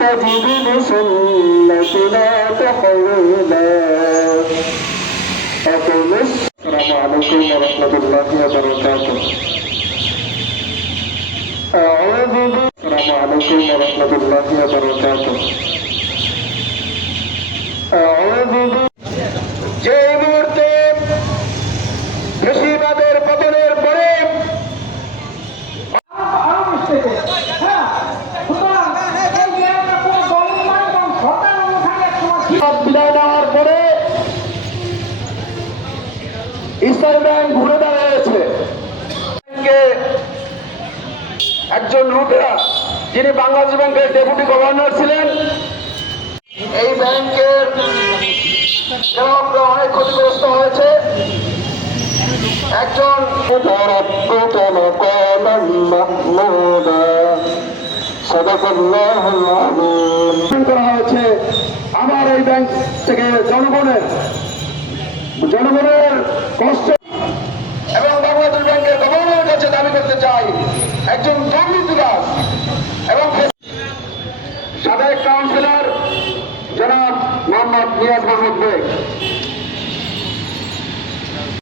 تجد لسنتنا تحويلا. السلام عليكم ورحمة الله وبركاته. السلام عليكم ورحمة الله وبركاته. যে মুহূর্তে বেশিরভাগের পতনের পরে বিদায় নেওয়ার পরে ইসলামী ব্যাংক ঘুরে দাঁড়িয়েছে। একজন লুটেরা যিনি বাংলাদেশ ব্যাংকের ডেপুটি গভর্নর ছিলেন, এই ব্যাংকের গ্রাহকরা অনেক ক্ষতিগ্রস্ত হয়েছে। একজন করা হয়েছে। আমার এই ব্যাংক থেকে জনগণের কষ্ট এবং বাংলাদেশ ব্যাংকের গভর্নরের কাছে দাবি করতে চাই, একজন দুর্নীতিবাজ এবং সাবেক কাউন্সিলর জনাব মোহাম্মদ নিয়াজ মাহমুদ বেগ